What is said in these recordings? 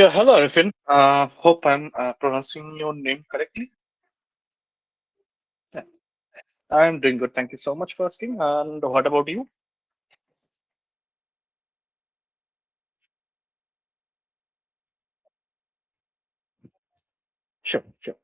Yeah, hello, Arifin. Hope I'm pronouncing your name correctly. Yeah, I'm doing good. Thank you so much for asking. And what about you? Sure, sure.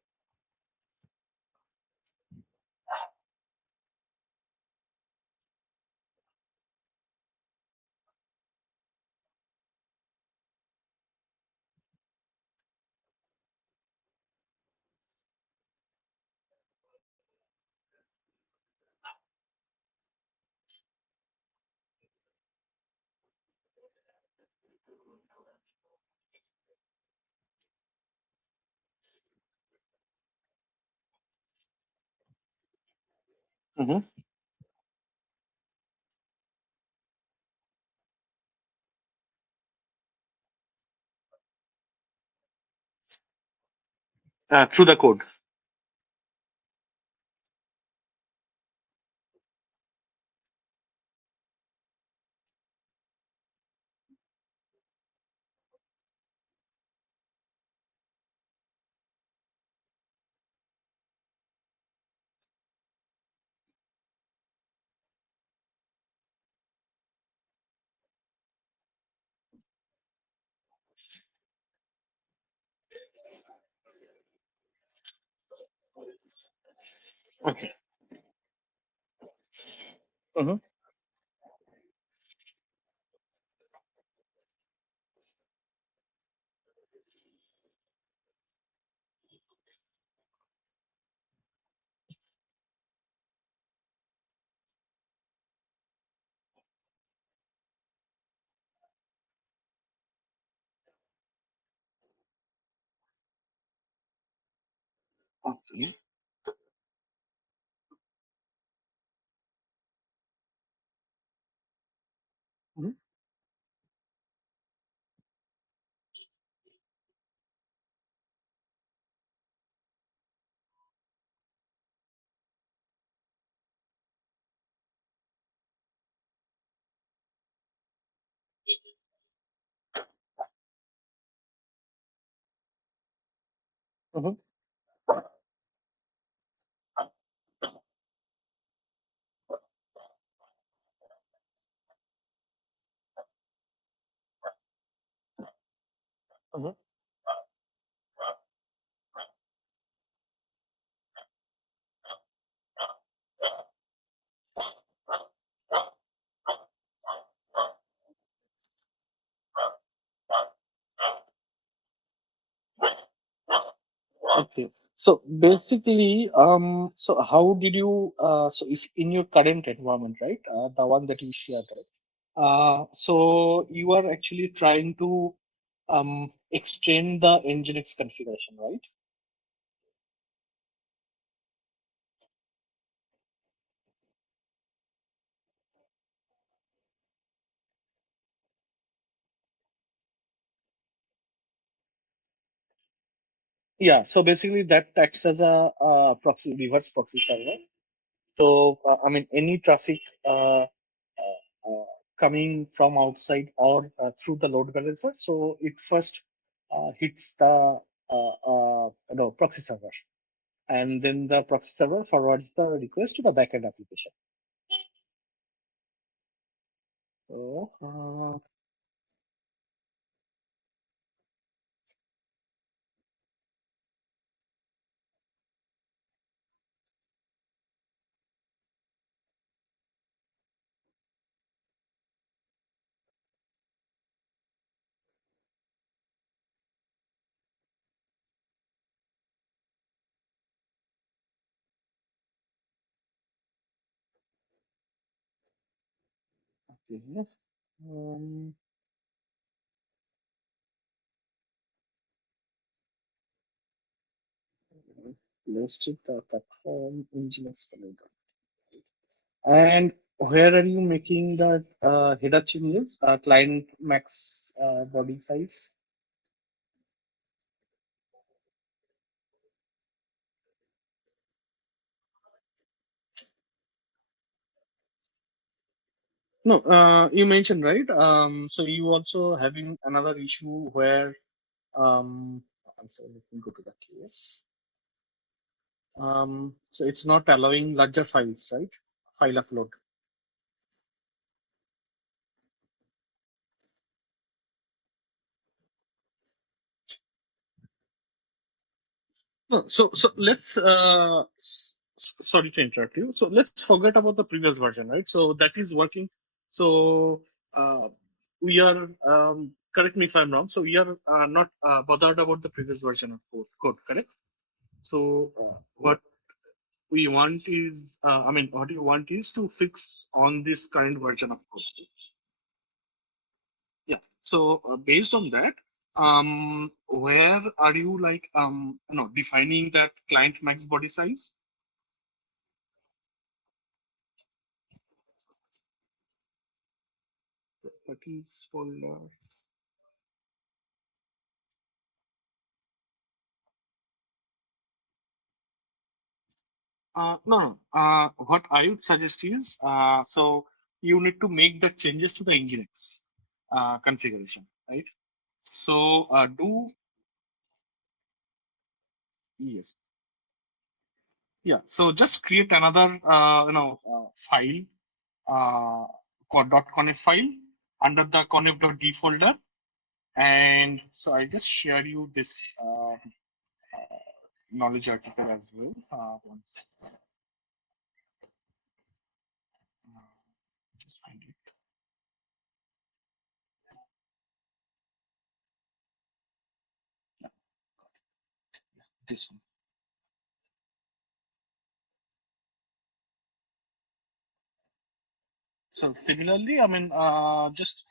hmm through the code. Okay. hmm Okay. hmm hmm hmm Okay. So basically, so how did you, so if in your current environment, right, the one that you shared, right? So you are actually trying to extend the Nginx configuration, right? Yeah, so basically that acts as a, proxy, reverse proxy server. So I mean, any traffic coming from outside or through the load balancer, so it first hits the no, proxy server, and then the proxy server forwards the request to the backend application. So okay. Um, let's check the platform Nginx. And where are you making the header changes? Client max body size? No, you mentioned, right? So you also having another issue where So let me go to the case. So it's not allowing larger files, right? File upload. No, so let's sorry to interrupt you. So let's forget about the previous version, right? So that is working. So we are correct me if I'm wrong. So we are not bothered about the previous version of code, correct? So what we want is, I mean, what you want is to fix on this current version of code. Yeah. So based on that, where are you like defining that client max body size? That is folder. No, no. What I would suggest is, so you need to make the changes to the Nginx configuration, right? So do yes, yeah. So just create another, file, .conf file under the conf.d folder, and so I just share you this knowledge article as well. One second. Just find it. Yeah, this one. So similarly, I mean, just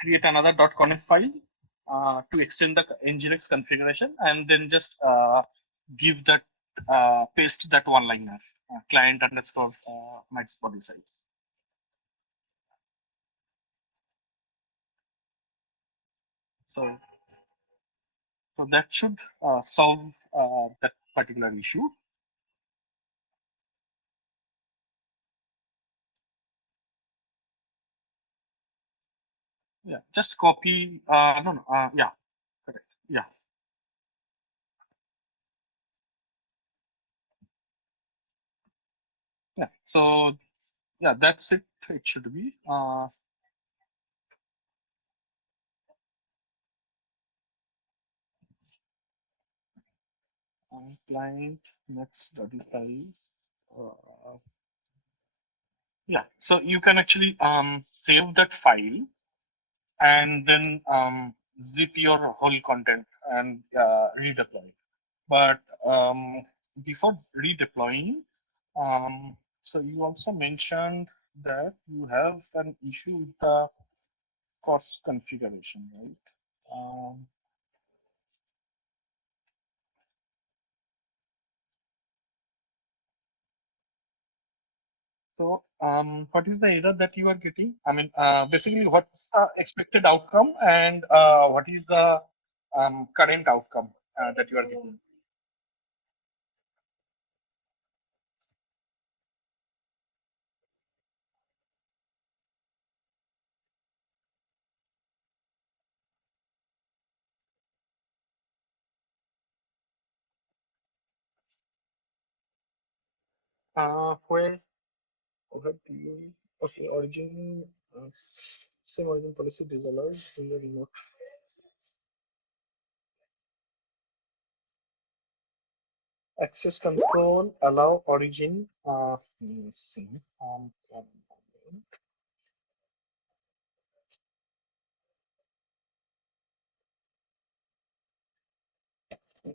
create another .conf file to extend the Nginx configuration, and then just give that paste that one liner client underscore max body size. So so that should solve that particular issue. Yeah, just copy. No, no. Yeah, correct. Yeah, yeah. So yeah, that's it. It should be. Client max body size. Uh, Yeah, so you can actually save that file and then zip your whole content and redeploy. But before redeploying, so you also mentioned that you have an issue with the course configuration, right? Um, so what is the error that you are getting? I mean, basically, what's the expected outcome and what is the current outcome that you are getting? Where okay, okay, origin, same origin policy disallowed in the remote access control, allow origin. Let's see.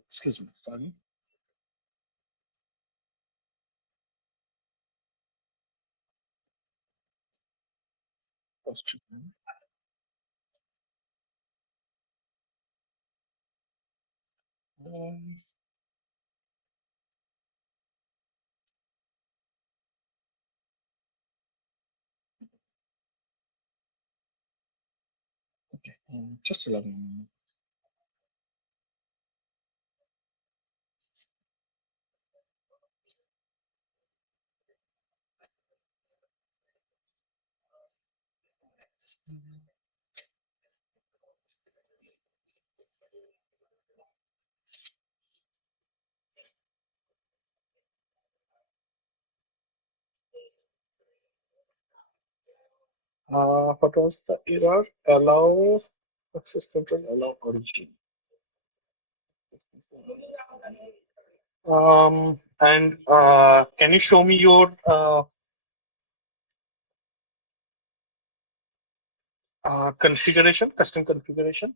Excuse me, sorry. Post treatment. Um, okay, just 11. What was the error? Allow access control, allow origin. And can you show me your configuration, custom configuration?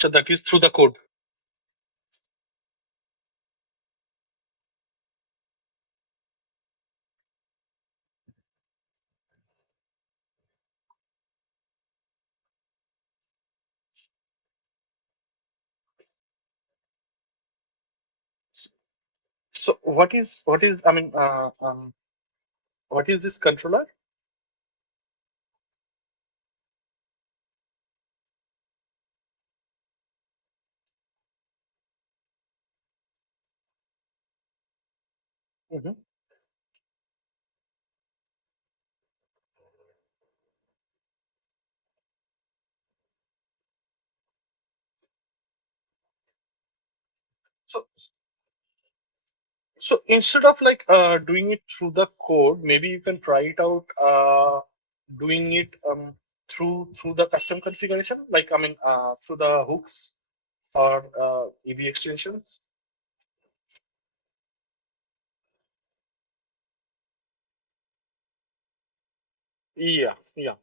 So that is through the code. So what is I mean what is this controller? Mhm. So so instead of like doing it through the code, maybe you can try it out doing it through the custom configuration, like I mean through the hooks or EV extensions. Yeah, yeah.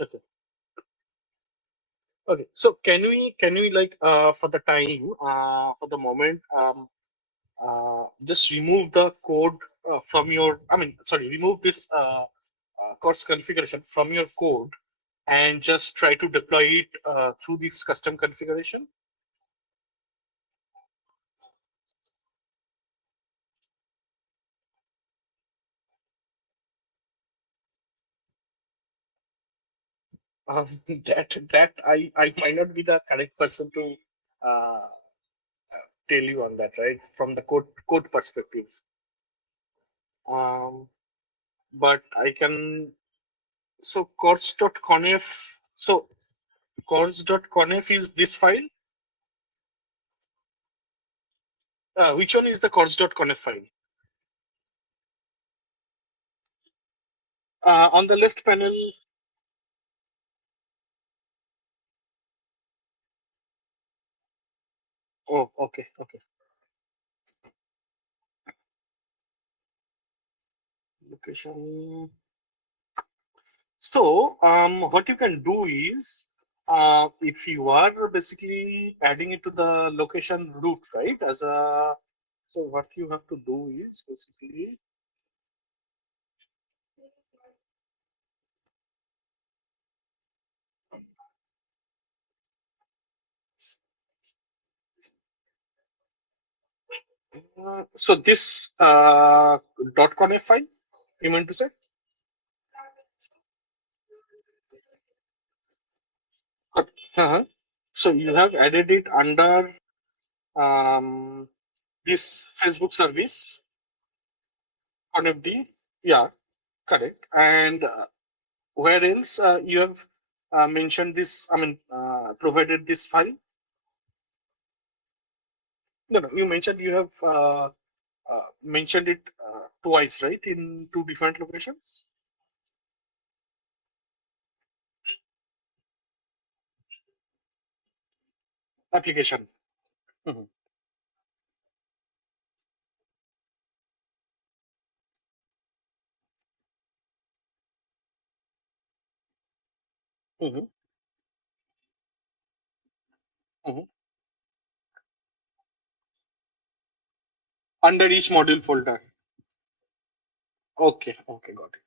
Okay. Okay. So can we like for the time for the moment just remove the code from your I mean sorry remove this course configuration from your code and just try to deploy it through this custom configuration. That I might not be the correct person to uh, tell you on that, right? From the code perspective. Um, but I can so course.conf so course.conf is this file. Which one is the course.conf file? On the left panel. Oh, okay, okay. Location. So, what you can do is, if you are basically adding it to the location root, right? As a so, what you have to do is basically. So this .conf file, you meant to say? Uh-huh. So you have added it under um, this Facebook service ConfD. Yeah, correct. And where else you have mentioned this? I mean, provided this file. No, no. You mentioned you have mentioned it twice, right? In two different locations. Application. Mhm. Mhm. Mhm. Under each module folder. Okay. Okay. Got it.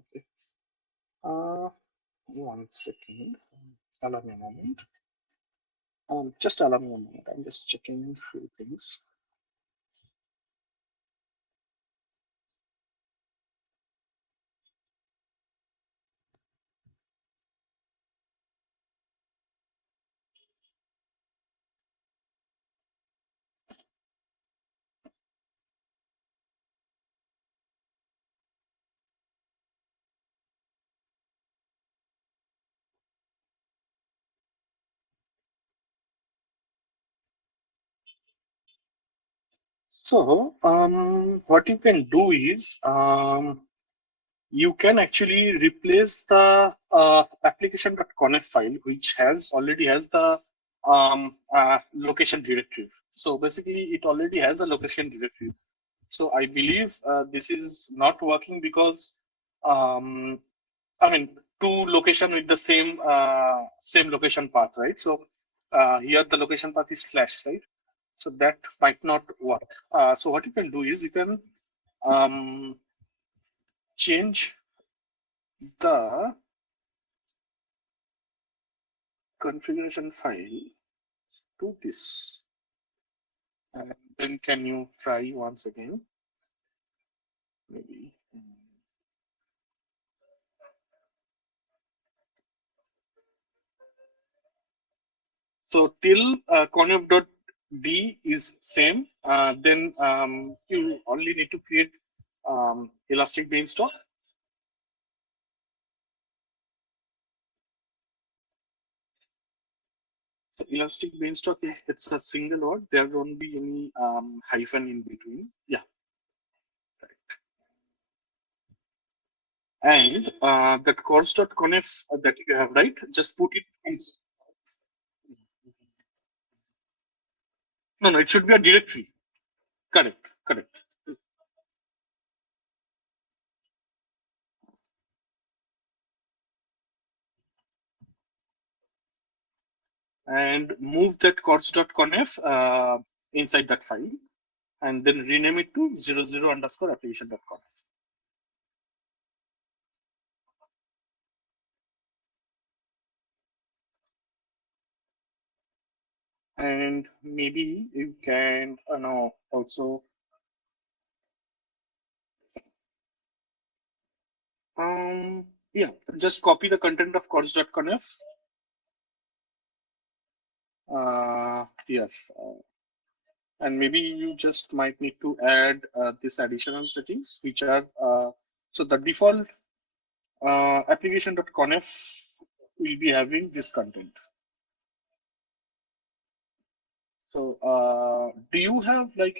Okay. Uh, 1 second. Allow me a moment. Just allow me a moment. I'm just checking a few things. So, what you can do is you can actually replace the application.conf file, which already has the location directory. So basically, it already has a location directory. So I believe this is not working because um, I mean two location with the same location path, right? So here the location path is slash, right? So that might not work. So what you can do is you can um, change the configuration file to this, and then can you try once again? Maybe. So till conf.d is same, then you only need to create Elastic Beanstalk. So Elastic Beanstalk it's a single word. There won't be any hyphen in between. Yeah, right. And that course.conf that you have, right? Just put it in. No, it should be a directory. Correct, correct. And move that course.conf inside that file, and then rename it to 00_application.conf. And maybe you can now also yeah, just copy the content of course.conf here. And maybe you just might need to add this additional settings, which are so the default application.conf will be having this content. So do you have like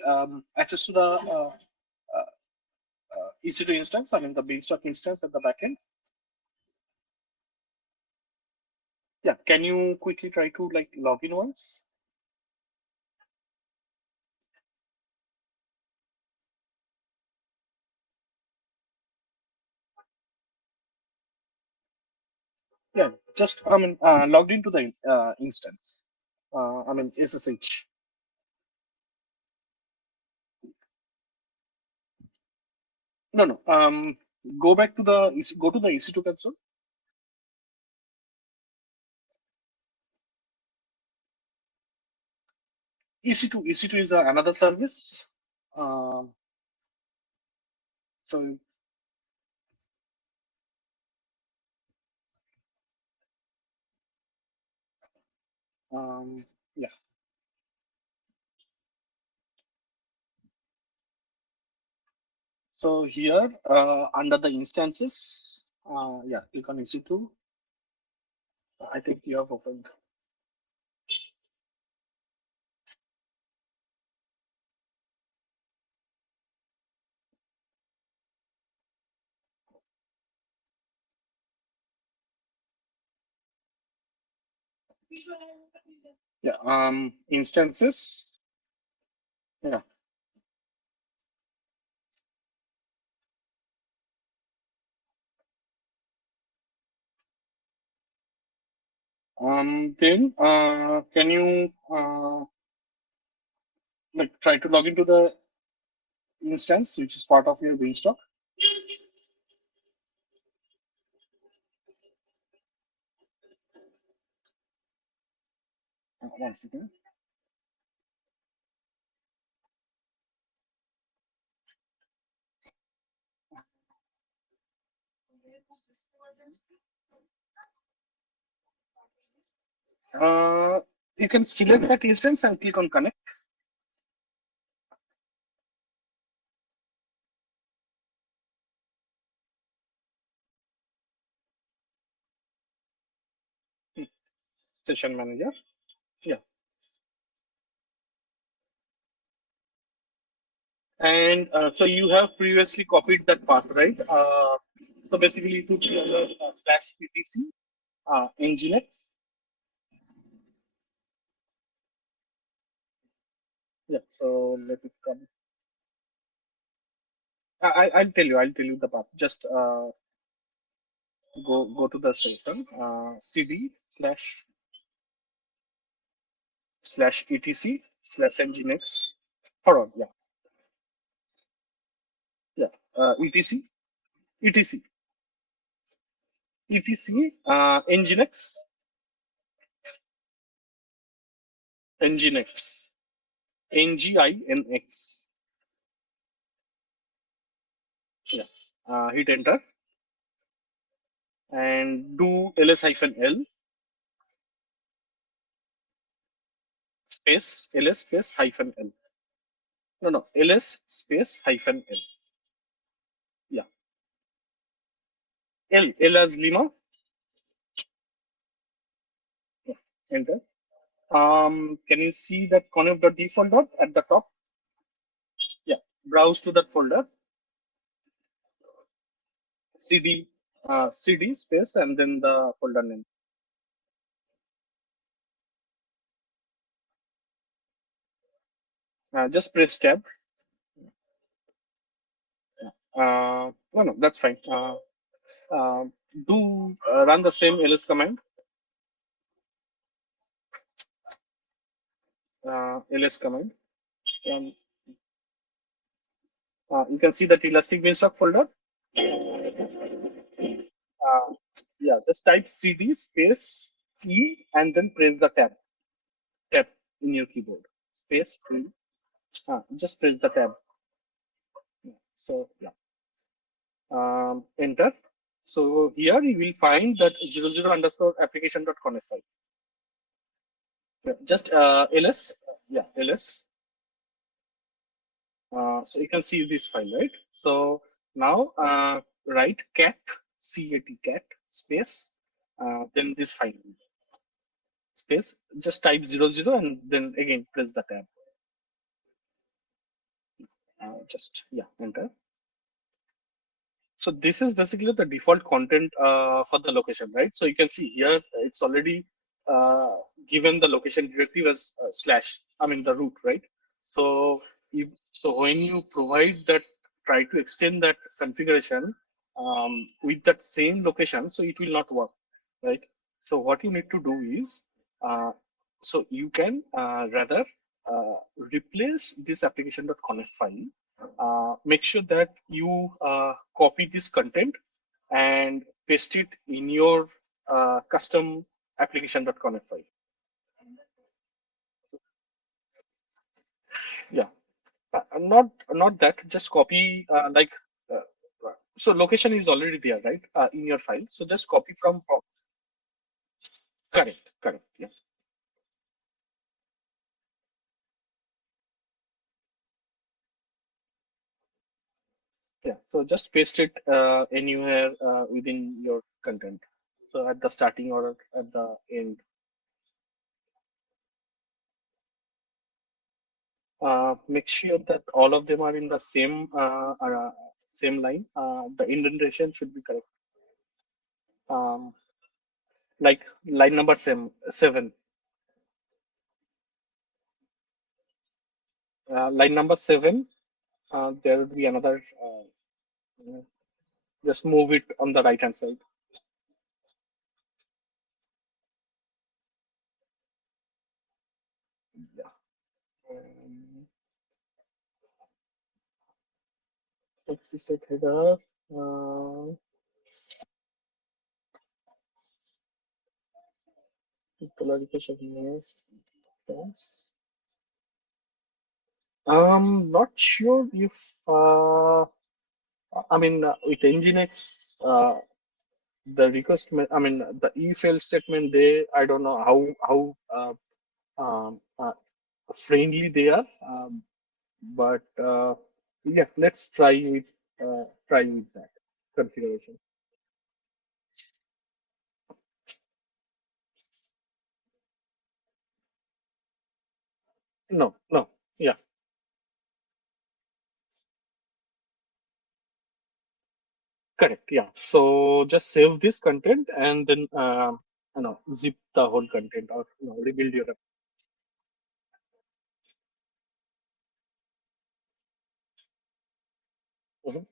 access to the EC2 instance? I mean the Beanstalk instance at the backend. Yeah, can you quickly try to like log in once? Yeah, just I mean logged into the instance. I mean SSH. No, no. Go back to the go to the EC2 console. EC2 is another service. Um, so yeah. So here under the instances, yeah, click on EC2. I think you have opened. Yeah. Instances. Yeah. Then can you like try to log into the instance which is part of your Beanstalk? One second. You can select that instance and click on connect. Session manager. Yeah. And so you have previously copied that path, right? So basically, you put your slash etc nginx. Yeah. So let it come. I'll tell you. I'll tell you the path. Just go to the session. Cd slash etc slash nginx. Hold on. Yeah. Yeah. etc etc etc nginx nginx nginx. Yeah. Hit enter and do ls-l space ls space hyphen l. No, ls space hyphen l. Yeah, l as Lima. Yeah. Enter. Can you see that conf.d folder at the top? Yeah. Browse to that folder. cd space and then the folder name. Just press tab. No, that's fine. Uh, do run the same ls command. Ls command. Um, you can see that Elastic Beanstalk folder. Uh, yeah, just type cd space e and then press the tab in your keyboard. Space E. Just press the tab. So yeah, enter. So here you will find that 00 underscore application.conf file. Yeah, just ls. Yeah, ls. So you can see this file, right? So now write cat space then this file space. Just type 00 and then again press the tab. Just yeah, enter. So this is basically the default content for the location, right? So you can see here it's already uh, given the location directive as slash. I mean the root, right? So so when you provide that, try to extend that configuration with that same location, so it will not work, right? So what you need to do is, so you can rather uh, replace this application.conf file. Make sure that you copy this content and paste it in your custom application.conf file. Yeah, not that. Just copy so location is already there, right? In your file. So just copy from correct. Yeah, yeah. So just paste it anywhere within your content. So at the starting or at the end. Make sure that all of them are in the same line. The indentation should be correct. Um, like line number 7. Line number 7. There will be another. Just move it on the right hand side. Yeah. Um, Explicit header. Uh, Clarification. Yes. Not sure if I mean with Nginx the request. I mean the if else statement. I don't know how friendly they are, but yeah, let's try with that configuration. No, yeah. Correct. Yeah. So just save this content and then zip the whole content or rebuild your. Mhm.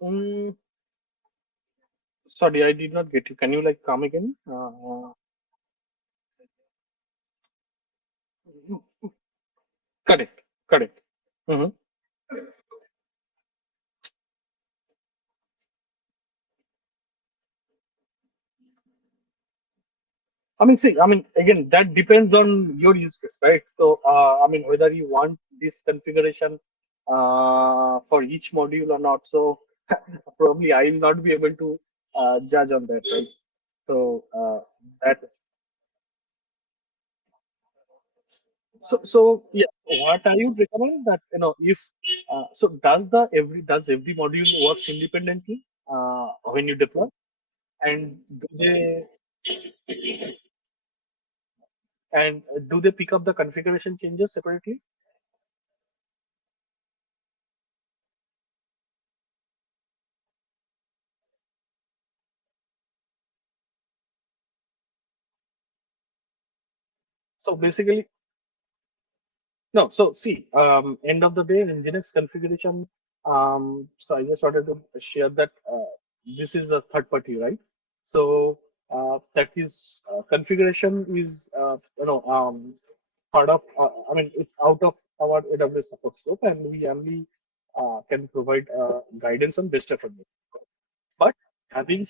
Mm, sorry, I did not get you. Can you like come again? Correct. Correct. Hmm. I mean, again, that depends on your use case, right? So, I mean, whether you want this configuration for each module or not. So, probably I will not be able to judge on that, right? So, that so yeah, what I would recommend that if so does every module works independently when you deploy, and do they pick up the configuration changes separately? So basically, no. So see, end of the day, in Nginx configuration. So I just wanted to share that this is a third party, right? So that is configuration is part of. I mean, it's out of our AWS support scope, and we only can provide guidance on best effort. But having,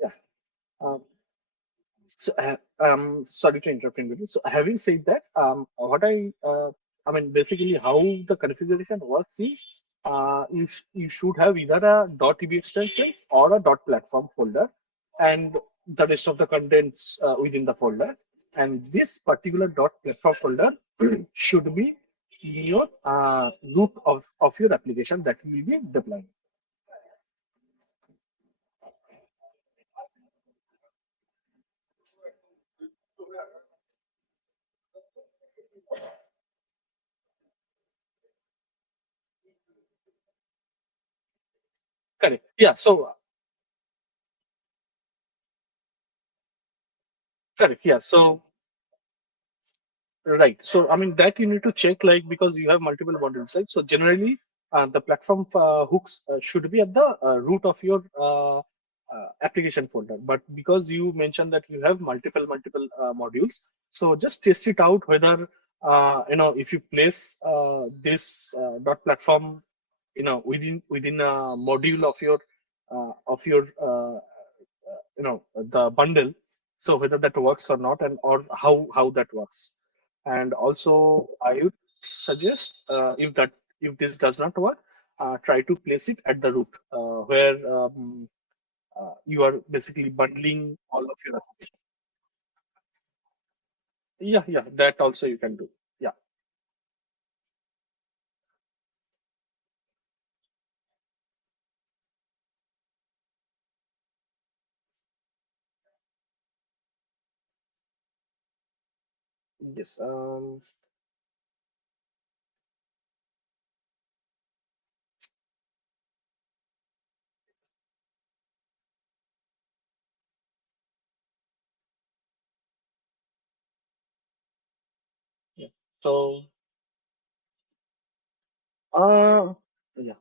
yeah. uh, So, sorry to interrupt you. So, having said that, I mean, basically, how the configuration works is, you should have either a .tb extension or a .platform folder, and the rest of the contents within the folder. And this particular .platform folder should be in your root of your application that you will be deploying. Correct. Yeah. So, correct. Yeah. So, right. So, I mean, that you need to check, like, because you have multiple modules, right? So, generally, the platform hooks should be at the root of your application folder. But because you mentioned that you have multiple modules, so just test it out whether, if you place this dot platform, within a module of your the bundle, so whether that works or not, and or how that works. And also I would suggest, if this does not work, try to place it at the root, where you are basically bundling all of your application. Yeah, that also you can do. Yeah. Yes. Yeah. So uh yeah.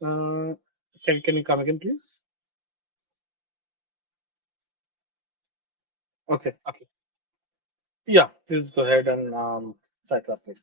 Uh, can you come again, please? Okay. Okay. Yeah. Please go ahead and try to update.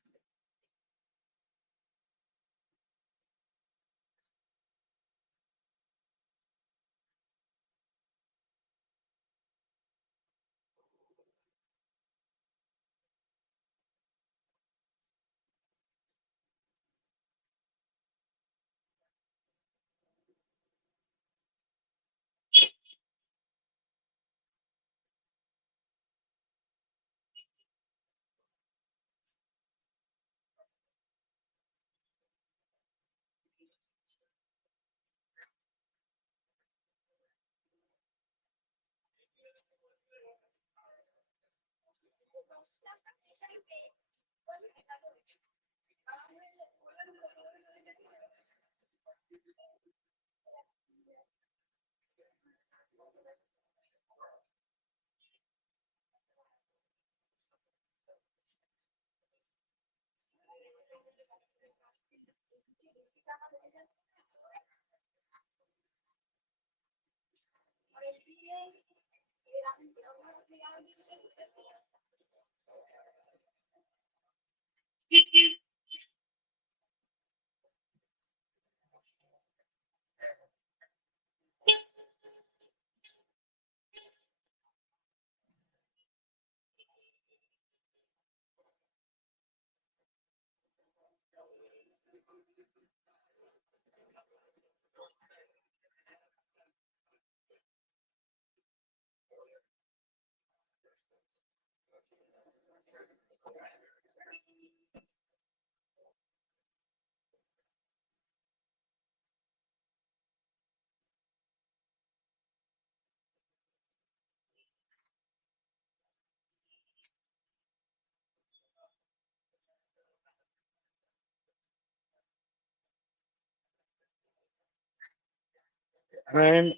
And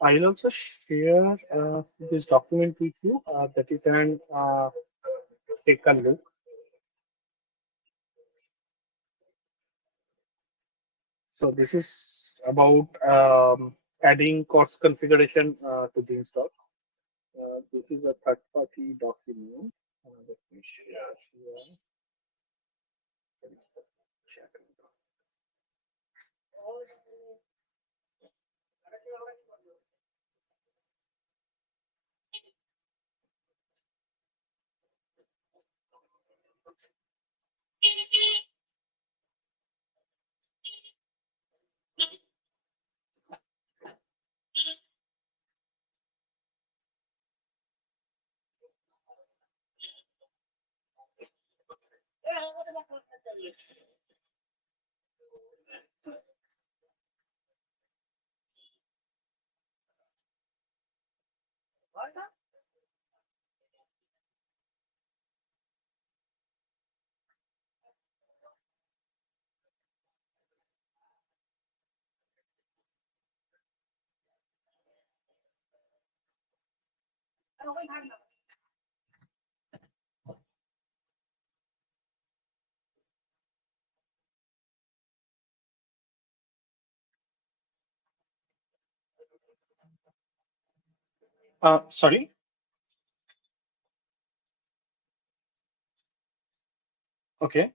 I'll also share this document with you that you can take a look. So this is about adding course configuration to the install. This is a third-party document. Let me share here. Sorry. Okay.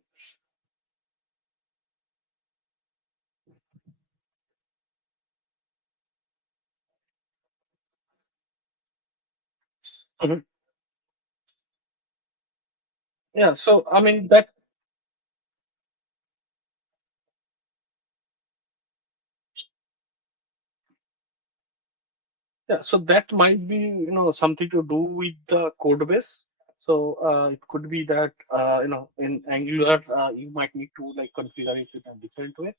Mhm. Yeah. So I mean that. Yeah. So that might be something to do with the code base. So it could be that in Angular you might need to like configure it in a different way.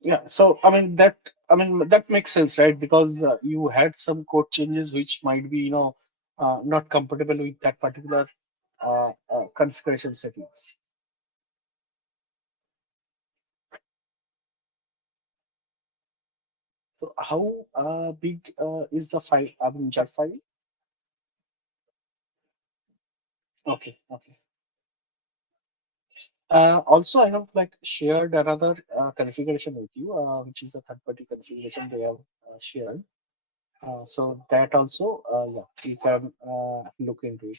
Yeah, so that makes sense, right? Because you had some code changes which might be not compatible with that particular configuration settings. So how big is the file? I mean, jar file? Okay, okay. Also, I have like shared another configuration with you, which is a third-party configuration they have shared. So that also, yeah, you can look into it.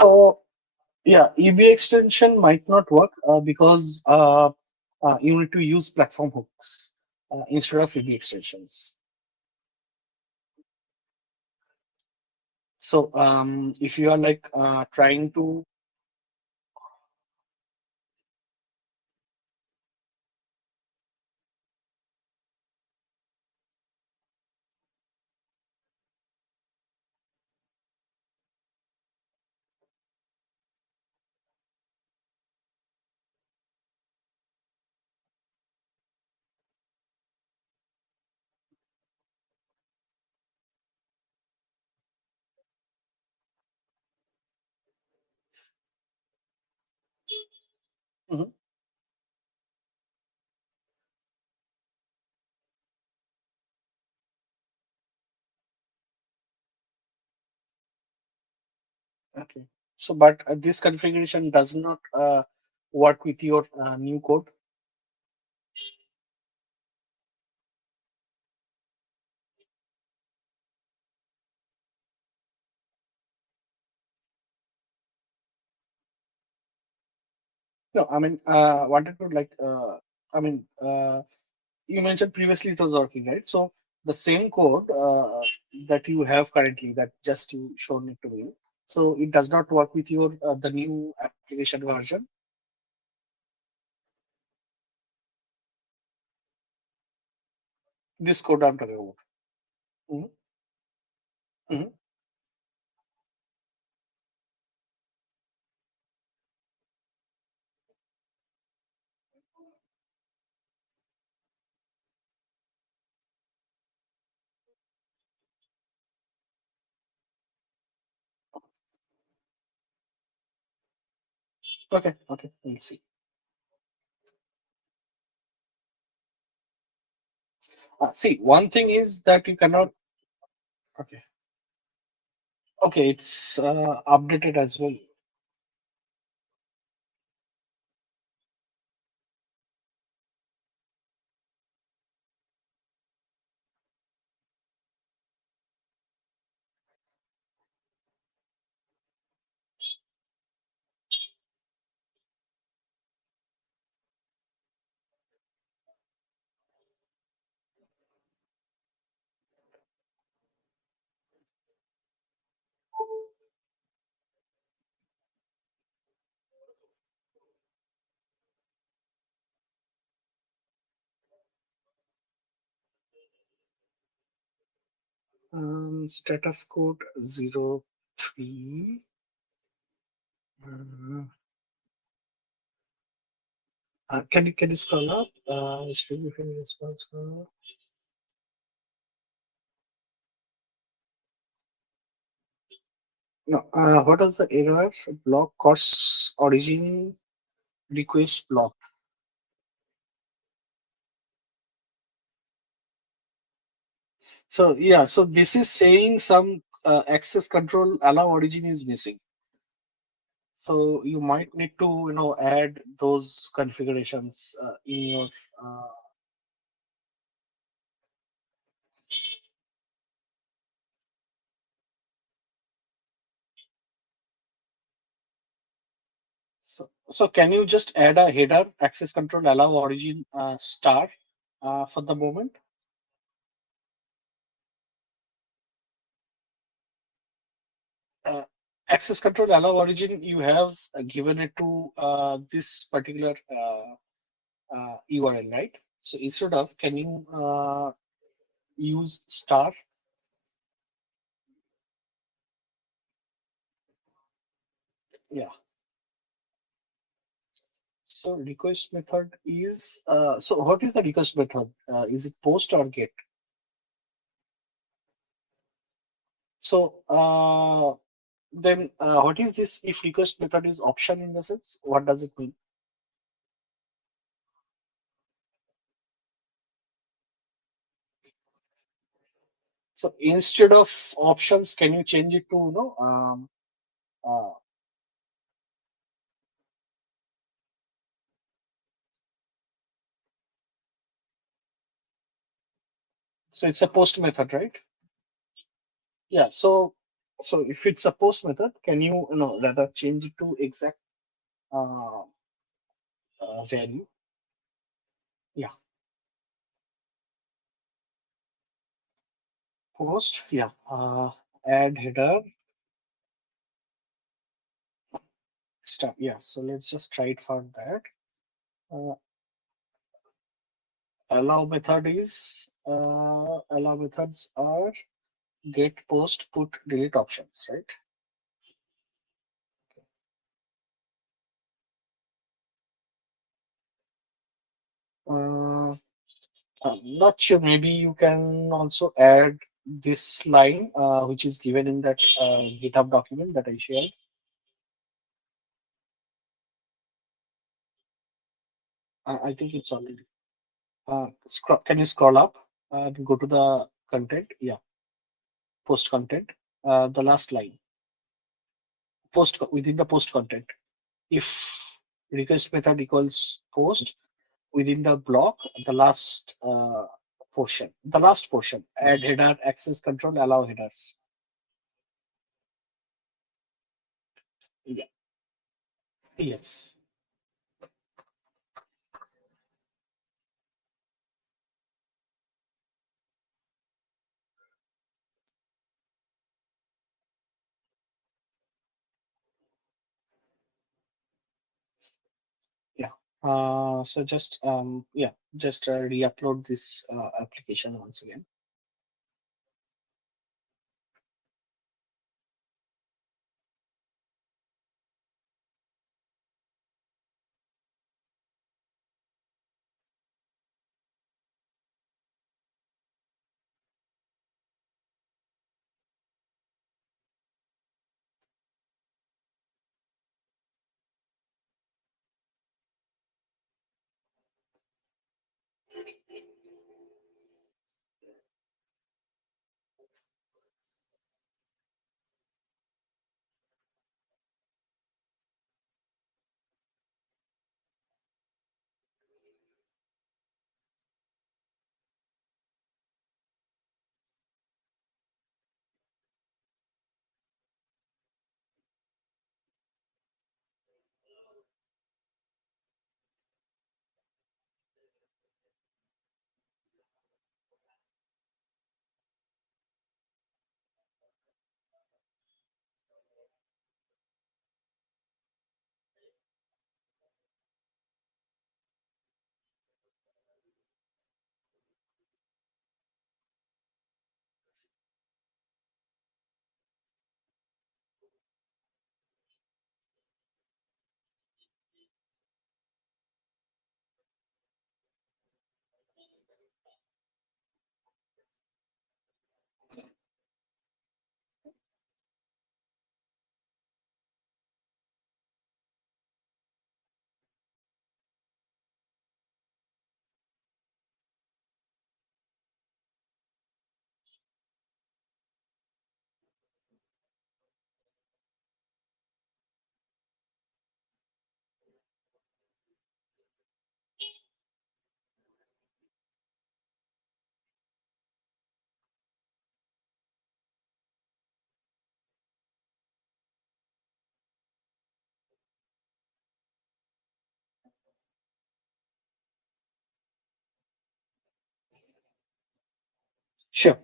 So yeah, EB extension might not work because you need to use platform hooks instead of EB extensions. So if you are like trying to, Mhm. Okay. So but this configuration does not work with your new code. No, I mean wanted to like I mean you mentioned previously it was working, right? So the same code that you have currently that just you shown it to me. So it does not work with your the new application version. This code I'm talking about. Mhm, mhm. Okay, okay, we'll see. See, one thing is that you cannot. Okay, okay, it's updated as well. Status code 03. Can you scroll up? History of any response. No. What was the error? Block course origin request block. So yeah, so this is saying some access control allow origin is missing. So you might need to add those configurations in your. Uh, so can you just add a header access control allow origin star for the moment? Uh, Access control allow origin you have given it to this particular URL, right? So instead of, can you use star? Yeah. So request method is so what is the request method? Is it post or get? So then what is this if request method is option in the sense? What does it mean? So instead of options, can you change it to uh, so it's a post method, right? Yeah. So if it's a post method, can you rather change it to exact uh, value? Yeah. Post. Yeah. Add header. Start. Yeah. So let's just try it for that. Uh, allow methods are get, post, put, delete options, right? Uh, I'm not sure. Maybe you can also add this line, which is given in that GitHub document that I shared. I think it's already. Can you scroll up and go to the content? Yeah, post content. The last line, post within the post content. If request method equals post within the block, the last portion, add header, access control, allow headers. Yeah. Yes. Yeah. So just re-upload this application once again. Sure.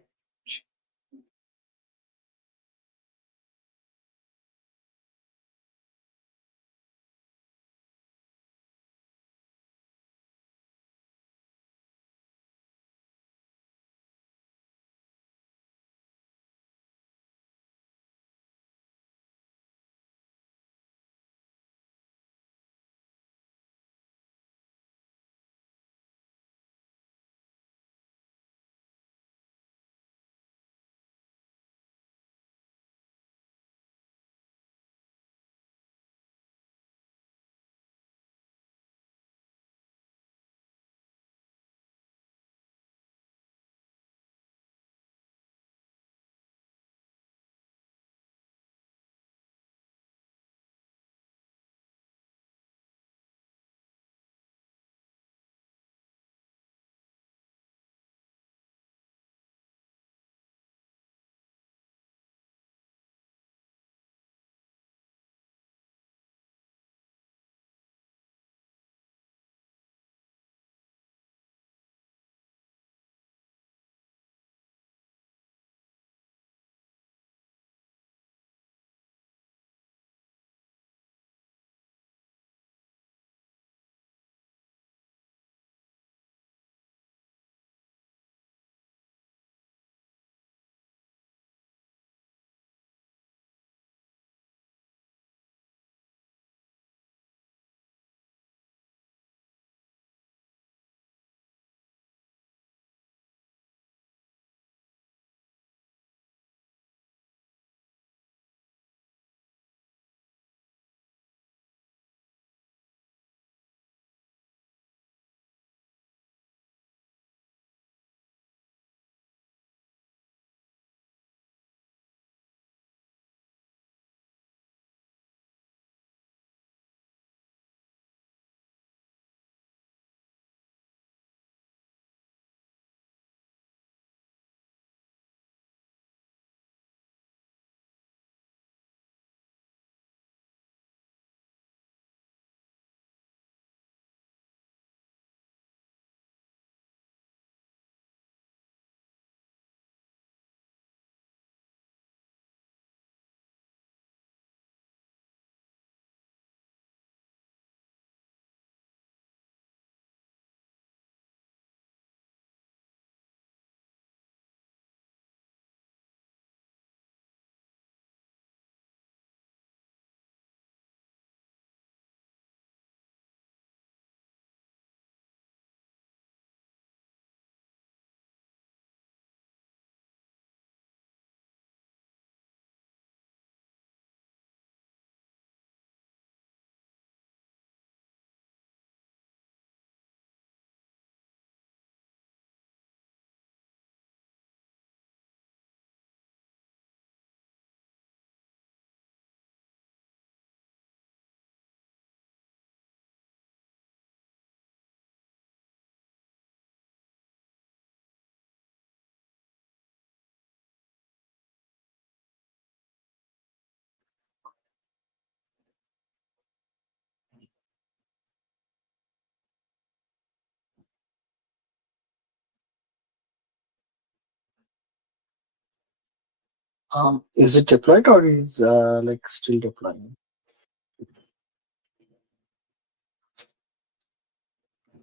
Is it deployed or is like still deploying?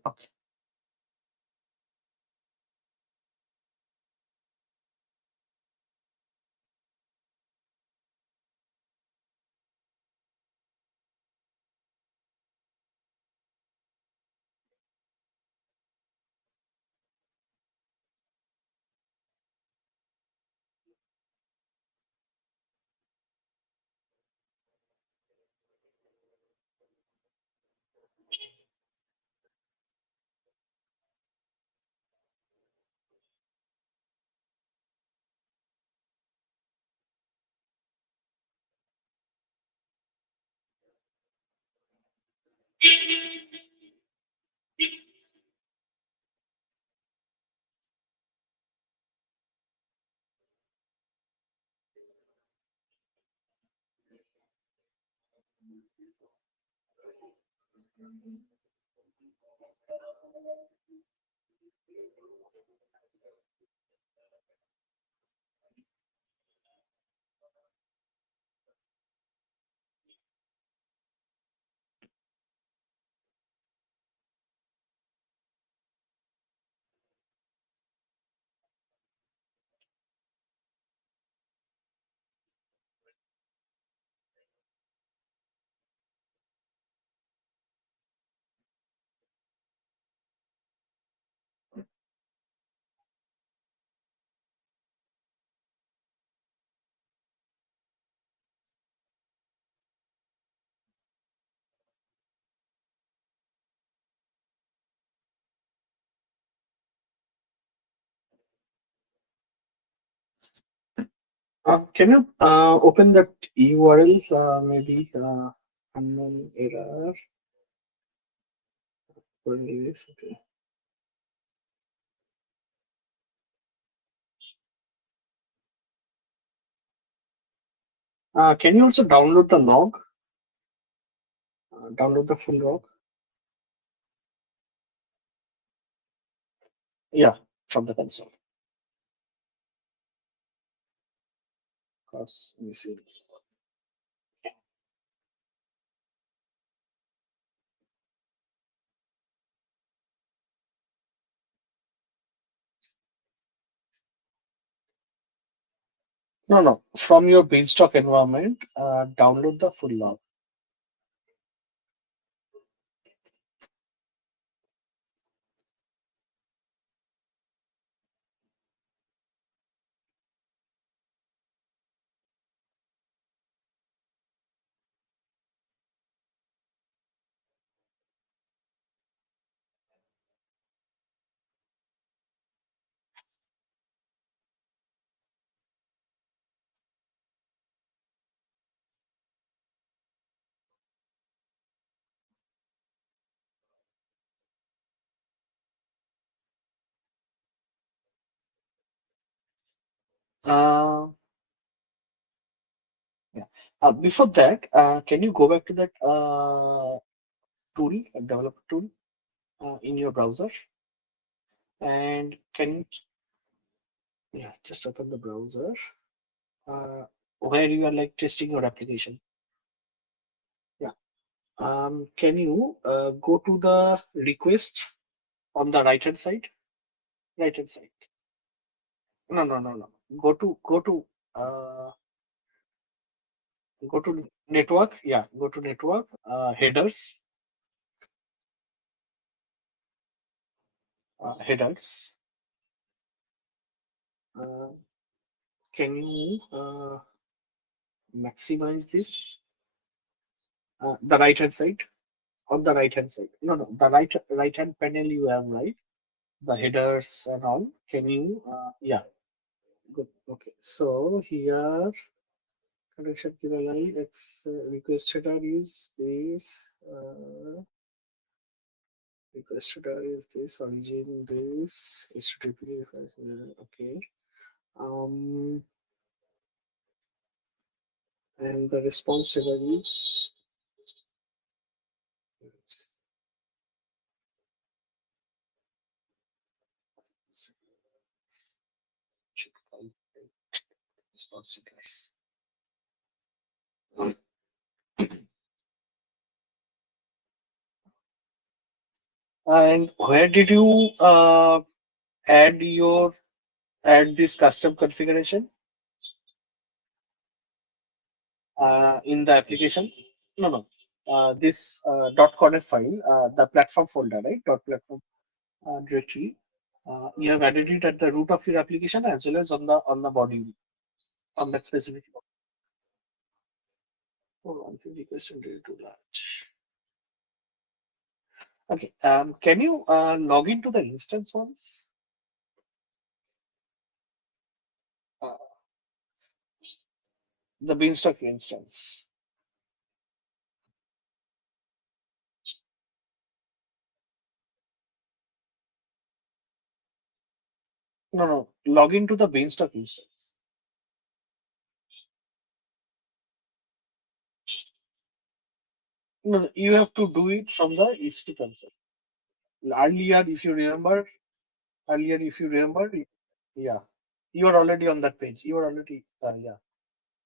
Okay. Can you open that URL? Maybe unknown error. Okay. Can you also download the log? Download the full log? Yeah, from the console. Of course, let me see. No, no. From your Beanstalk environment, download the full log. Uh, yeah. Before that, can you go back to that tool, developer tool, in your browser, and can you, yeah, just open the browser where you are like testing your application. Yeah. Can you go to the request on the right hand side? Right hand side. No, no, no, no. Uh, go to network. Yeah, go to network. Headers. Headers. Uh, can you maximize this? The right hand side. On the right hand side. No, no. The right hand panel you have, right? The headers and all. Can you? Yeah. Good. Okay. So here connection QLI X request header is request header is this origin this HTTP reference okay and the response header is response headers. And where did you add your add this custom configuration in the application? No, no. This .conf file, the platform folder, right? Dot platform directory. You have added it at the root of your application as well as on the body on that specific. Hold on, 50% too large. Okay. Can you log into the instance once? Uh, the Beanstalk instance. No, no. Log into the Beanstalk instance. No, no, you have to do it from the EC2 console. Earlier, if you remember, yeah, you are already on that page. You are already, yeah.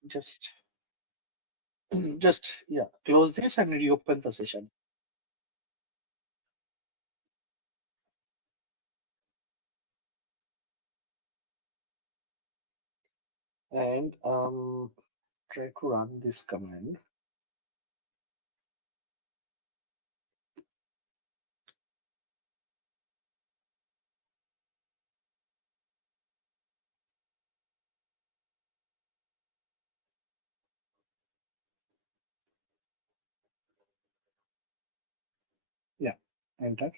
Just, just, yeah. Close this and reopen the session. And try to run this command. Yeah, enter.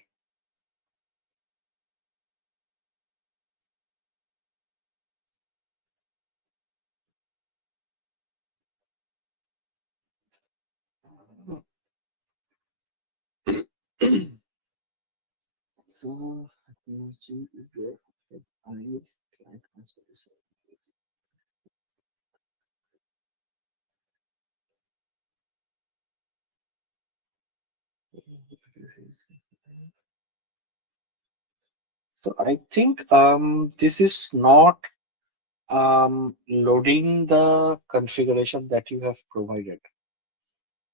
So So I think this is not loading the configuration that you have provided.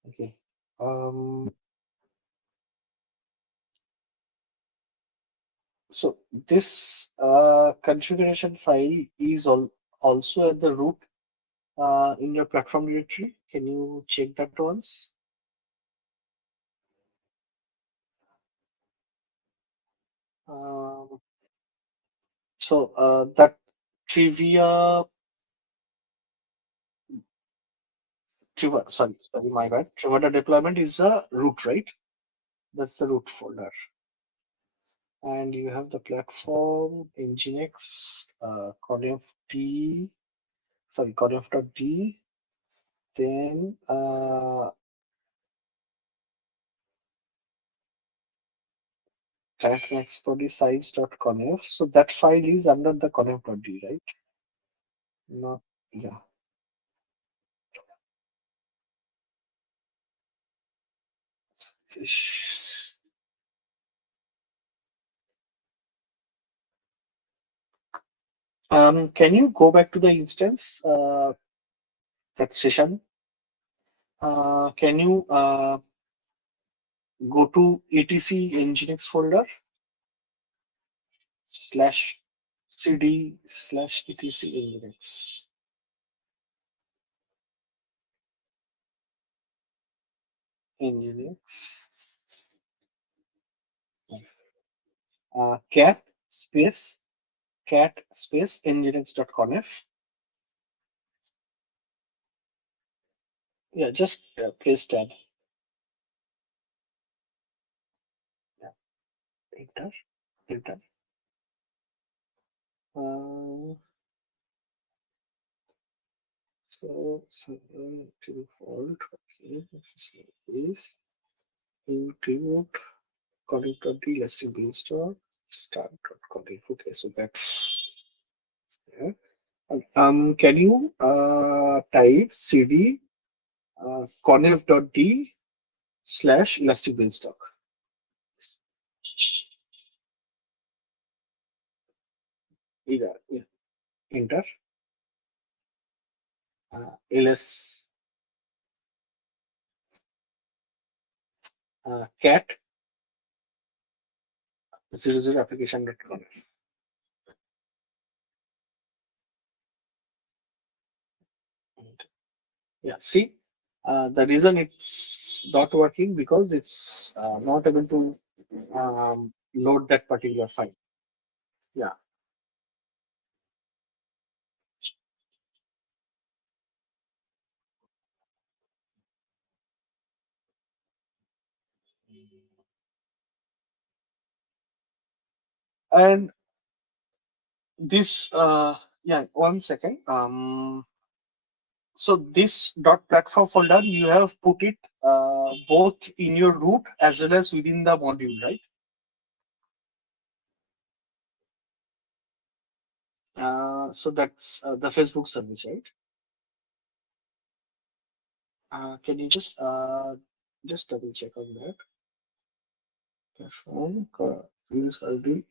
Okay. Um, so this configuration file is also at the root in your platform directory. Can you check that once? Um, so that trivia, sorry, my bad. Trivia deployment is a root, right? That's the root folder. And you have the platform nginx conf.d, sorry, conf.d, then size.conf. So that file is under the conf.d, right? Not, yeah. Can you go back to the instance, that session? Can you go to etc nginx folder slash cd slash etc nginx. Nginx cat space nginx.conf. Yeah, just press tab. Yeah, enter, enter. Uh, so default. Okay, this is like this. Include connect.d elastic beanstalk start.conf. Okay, so that's there. Can you type cd conf.d slash elastic beanstalk? Yeah, yeah. Enter. ls cat 00 application.conf. Yeah, see, the reason it's not working because it's not able to load that particular file. Yeah. And this, yeah, one second. So this dot platform folder, you have put it both in your root as well as within the module, right? So that's the Facebook service, right? Can you just double check on that? Platform, use ID,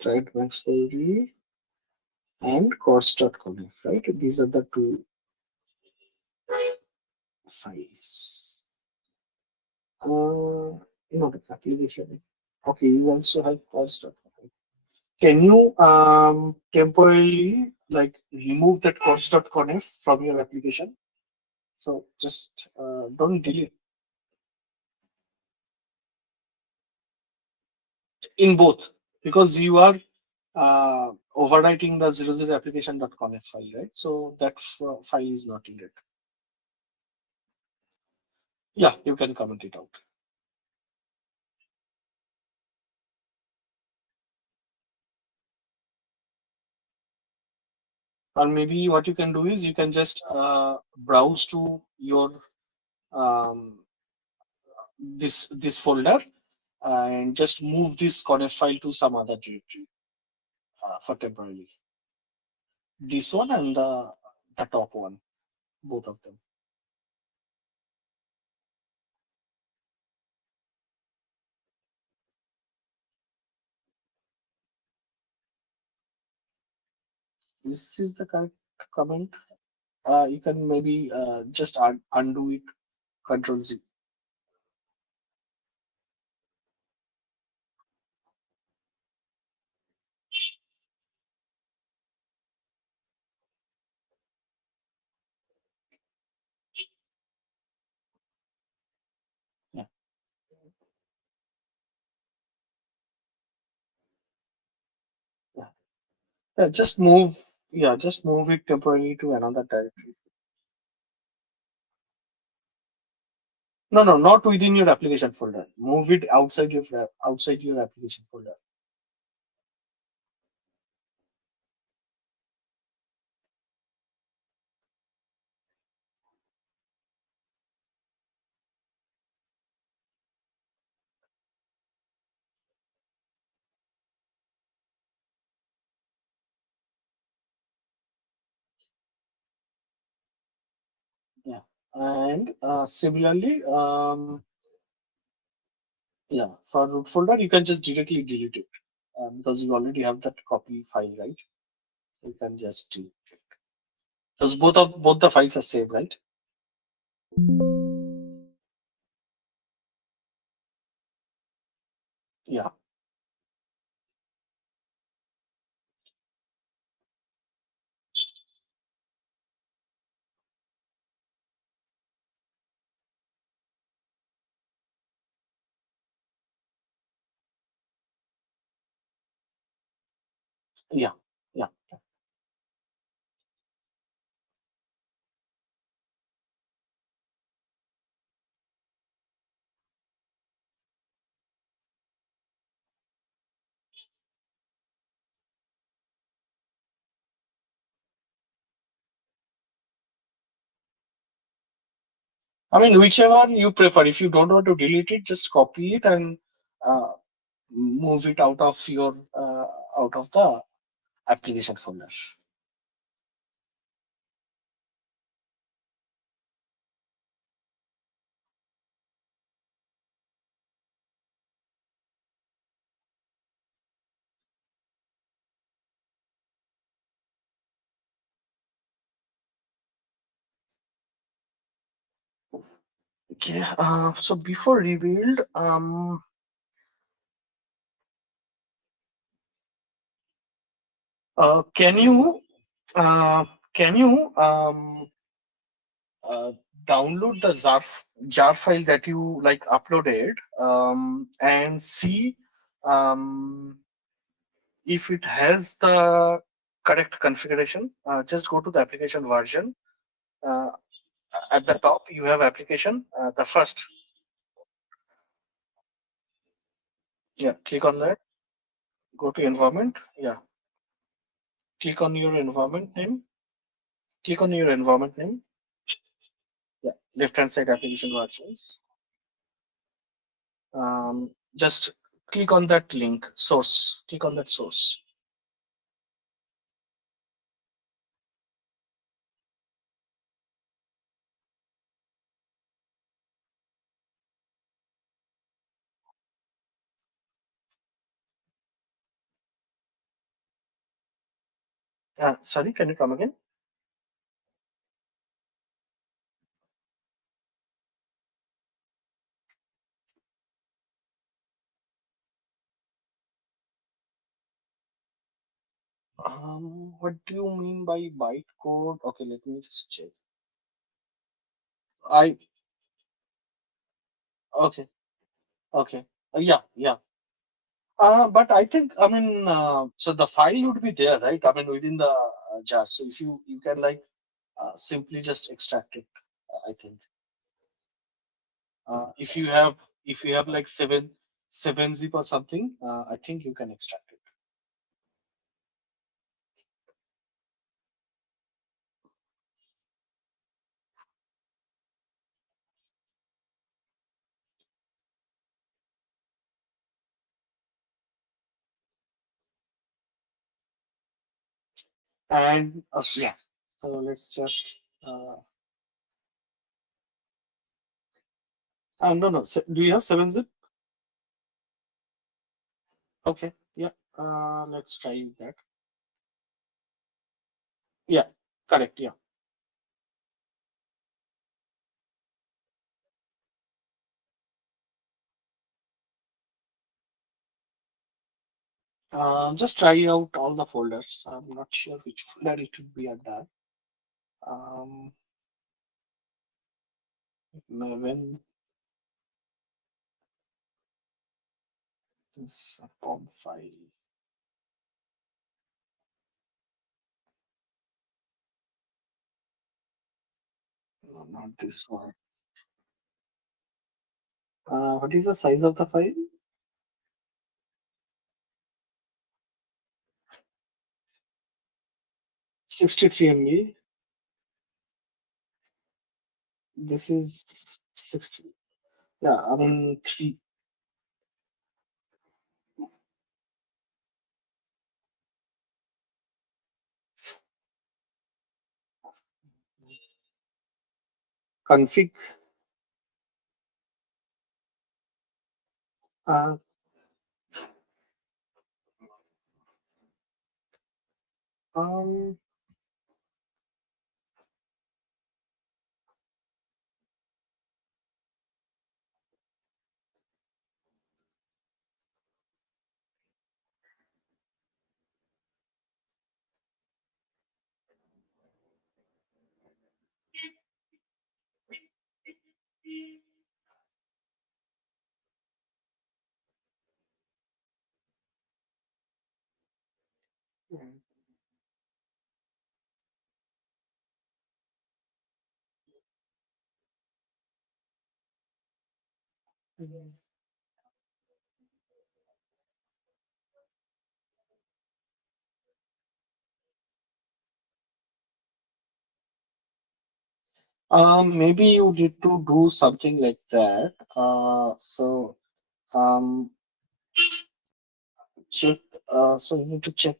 tried max ID, and course.conf, right? These are the two files. No, the application. Okay, you also have course.conf. Can you temporarily like remove that course.conf from your application? So just don't delete in both because you are overwriting the 00 application.conf file, right? So that file is not needed. Yeah, you can comment it out. Or maybe what you can do is you can just browse to your um, this folder and just move this codef file to some other directory for temporarily. This one and the top one, both of them. This is the correct comment. You can maybe just undo it, Control Z. Yeah. Yeah. Yeah, just move. Yeah, just move it temporarily to another directory. No, no, not within your application folder. Move it outside your application folder. Yeah, and similarly, yeah, for root folder, you can just directly delete it because you already have that copy file, right? So you can just delete it because both the files are saved, right? Yeah, yeah, yeah. I mean, whichever you prefer. If you don't want to delete it, just copy it and uh, move it out of the application folder. Okay. So before revealed, can you uh, can you uh, download the jar file that you like uploaded and see um, if it has the correct configuration. Just go to the application version. Uh, at the top, you have application. The first, yeah, click on that. Go to environment. Yeah, click on your environment name. Click on your environment name. Yeah, left hand side application versions. Just click on that link source. Click on that source. Sorry, can you come again? What do you mean by bytecode? Okay, let me just check. I okay, okay. Yeah, yeah. But I think I mean, so the file would be there, right? I mean, within the jar. So if you can like simply just extract it. I think if you have like seven zip or something, I think you can extract it. And yeah, so let's just no no. Do you have 7-zip? Okay, yeah. Let's try that. Yeah, correct. Yeah. Just try out all the folders. I'm not sure which folder it should be under. Um, when this POM file, no, not this one. What is the size of the file? 63 MB. This is 60. Yeah, I mean three config. Uh, um, maybe you need to do something like that. Um, check. So you need to check.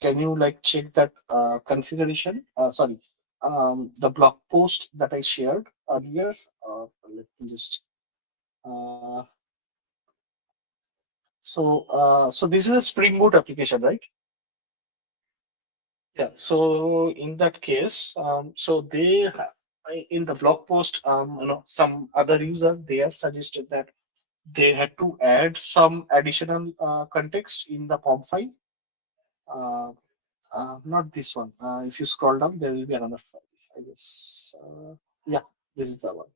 Can you like check that configuration? Sorry, the blog post that I shared earlier. Let me just. Uh, so this is a Spring Boot application, right? Yeah. So in that case, in the blog post, some other user they have suggested that they had to add some additional context in the POM file. Uh, not this one. If you scroll down, there will be another file, I guess. Yeah, this is the one.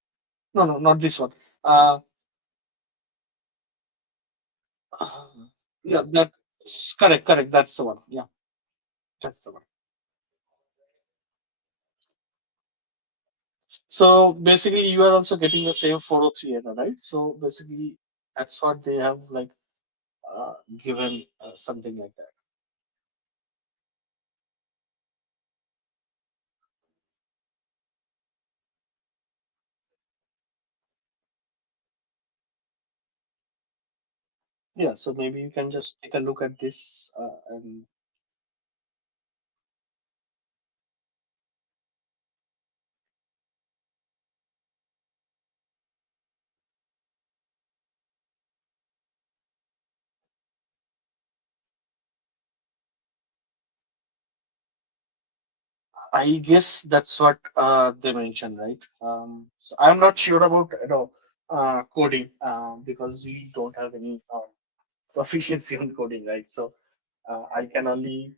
No, no, not this one. Uh, uh, yeah, that's correct, correct. That's the one. Yeah, that's the one. So basically, you are also getting the same 403 error, right? So basically, that's what they have like given something like that. Yeah, so maybe you can just take a look at this and I guess that's what they mentioned, right? So I'm not sure about coding because we don't have any proficiency in coding, right? So I can only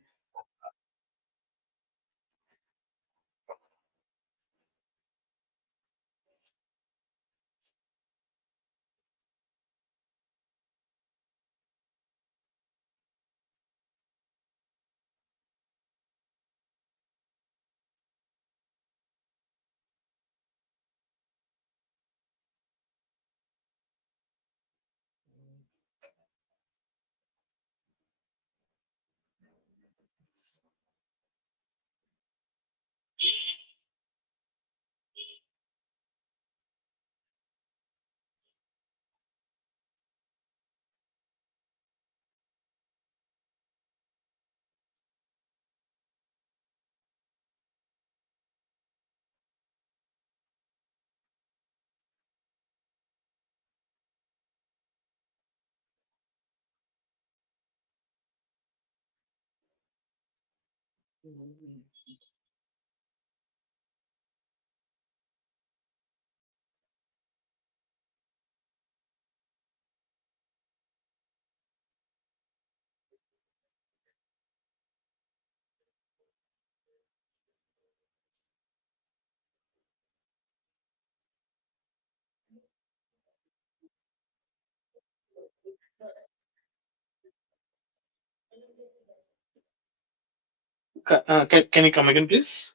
Can you come again, please?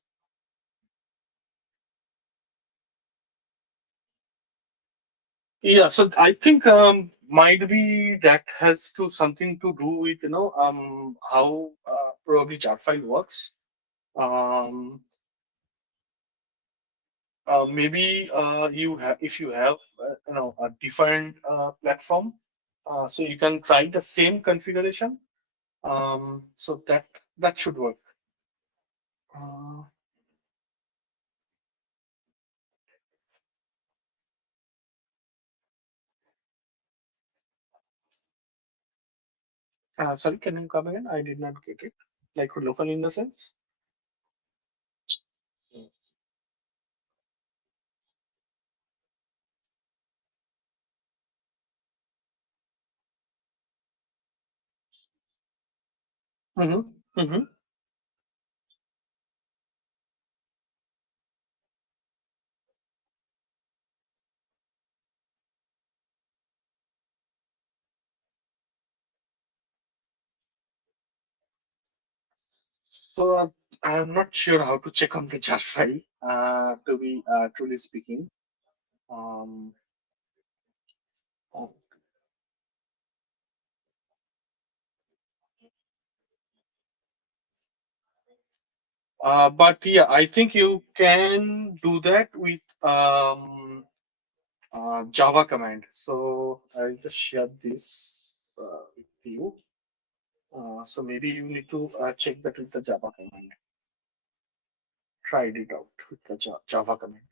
Yeah, so I think might be that has to something to do with how probably jar file works. Um, maybe you have if you have a different platform, so you can try the same configuration. So that should work. Uh, Sorry, can you come again? I did not get it. Like local in the sense. Mm-hmm. Mm-hmm. So I'm not sure how to check on the jar file. To be truly speaking, um, but yeah, I think you can do that with Java command. So I'll just share this with you. So maybe you need to check that with the Java command. Tried it out with the Java command.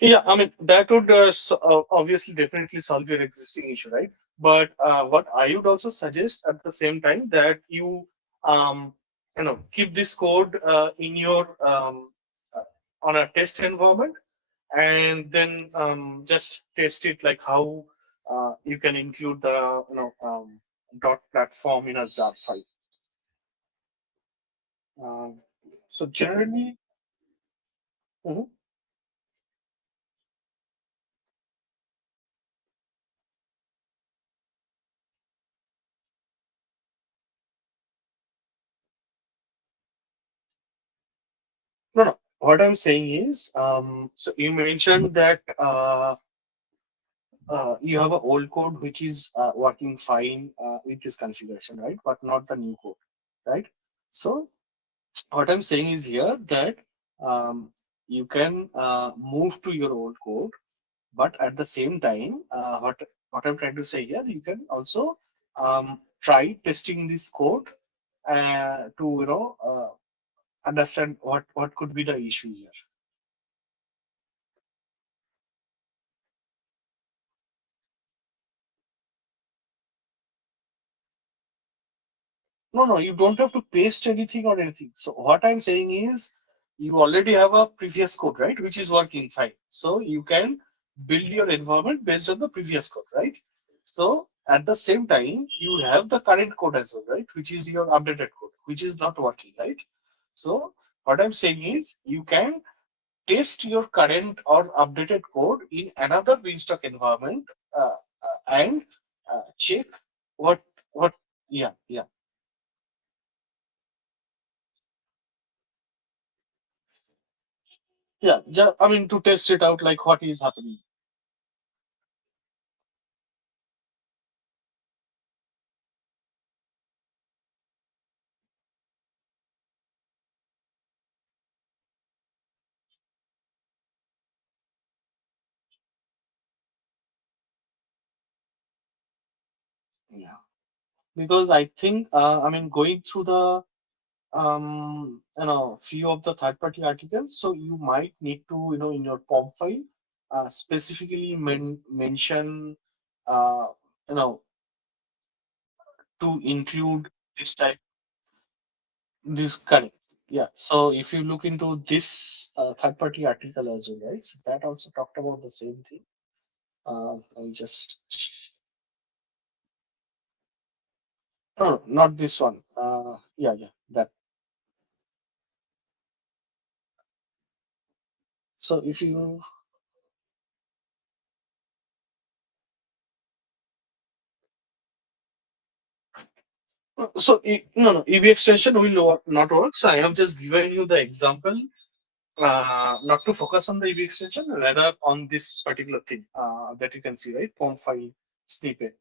Yeah, I mean that would obviously definitely solve your existing issue, right? But what I would also suggest at the same time that you um, keep this code in your uh, on a test environment, and then just test it like how you can include the dot platform in a jar file. Um, so generally, mhm. No, no. What I'm saying is, so you mentioned that you have an old code which is working fine with this configuration, right? But not the new code, right? So what I'm saying is here that um, you can move to your old code, but at the same time, what I'm trying to say here, you can also try testing this code to understand what could be the issue here. No, no, you don't have to paste anything or anything. So what I'm saying is you already have a previous code, right, which is working fine. So you can build your environment based on the previous code, right? So at the same time, you have the current code as well, right, which is your updated code, which is not working, right? So what I'm saying is you can test your current or updated code in another Beanstalk environment and check what yeah, yeah. Yeah, I mean to test it out, like what is happening. because I think I mean going through the few of the third party articles, so you might need to in your POM file specifically mention uh, you know to include this type this correct. Yeah. So if you look into this third party article as well, right? So that also talked about the same thing. I'll just no, not this one. Yeah, yeah, that. So if you no, no, EV extension will not work. So I have just given you the example, not to focus on the EV extension, rather on this particular thing that you can see, right? POM file snippet.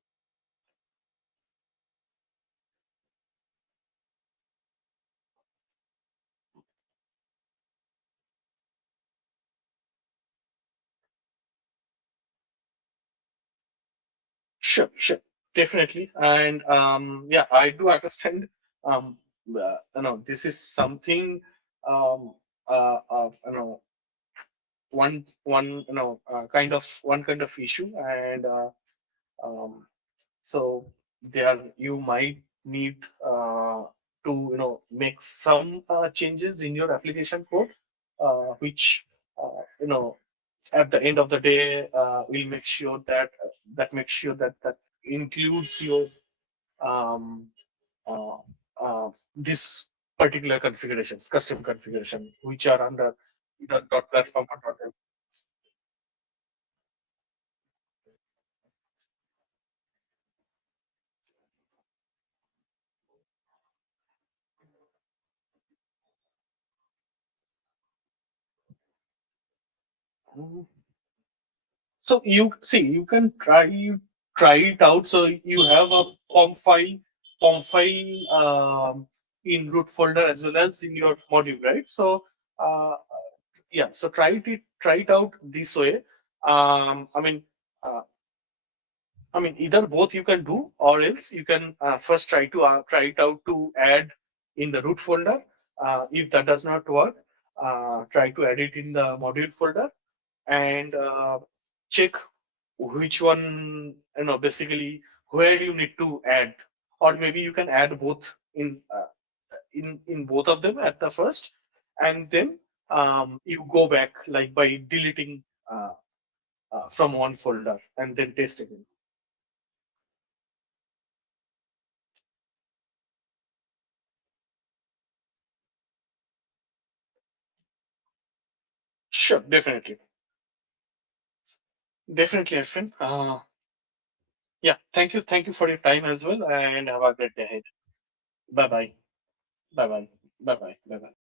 Sure, sure, definitely. And yeah, I do understand. This is something, um, one one kind of issue, and um, so there you might need to make some changes in your application code, which at the end of the day will make sure that includes your um, uh, this particular configurations, custom configuration, which are under the .platform or .NET. So you see, you can try it out. So you have a POM file in root folder as well as in your module, right? So uh, yeah, so try it out this way. I mean, uh, either both you can do, or else you can first try it out to add in the root folder. If that does not work, try to add it in the module folder and check which one basically where you need to add, or maybe you can add both in both of them at the first, and then you go back like by deleting from one folder and then test again. Sure, definitely, definitely, Arfin. Yeah, thank you for your time as well, and have a great day ahead. Bye bye, bye bye, bye bye, bye bye.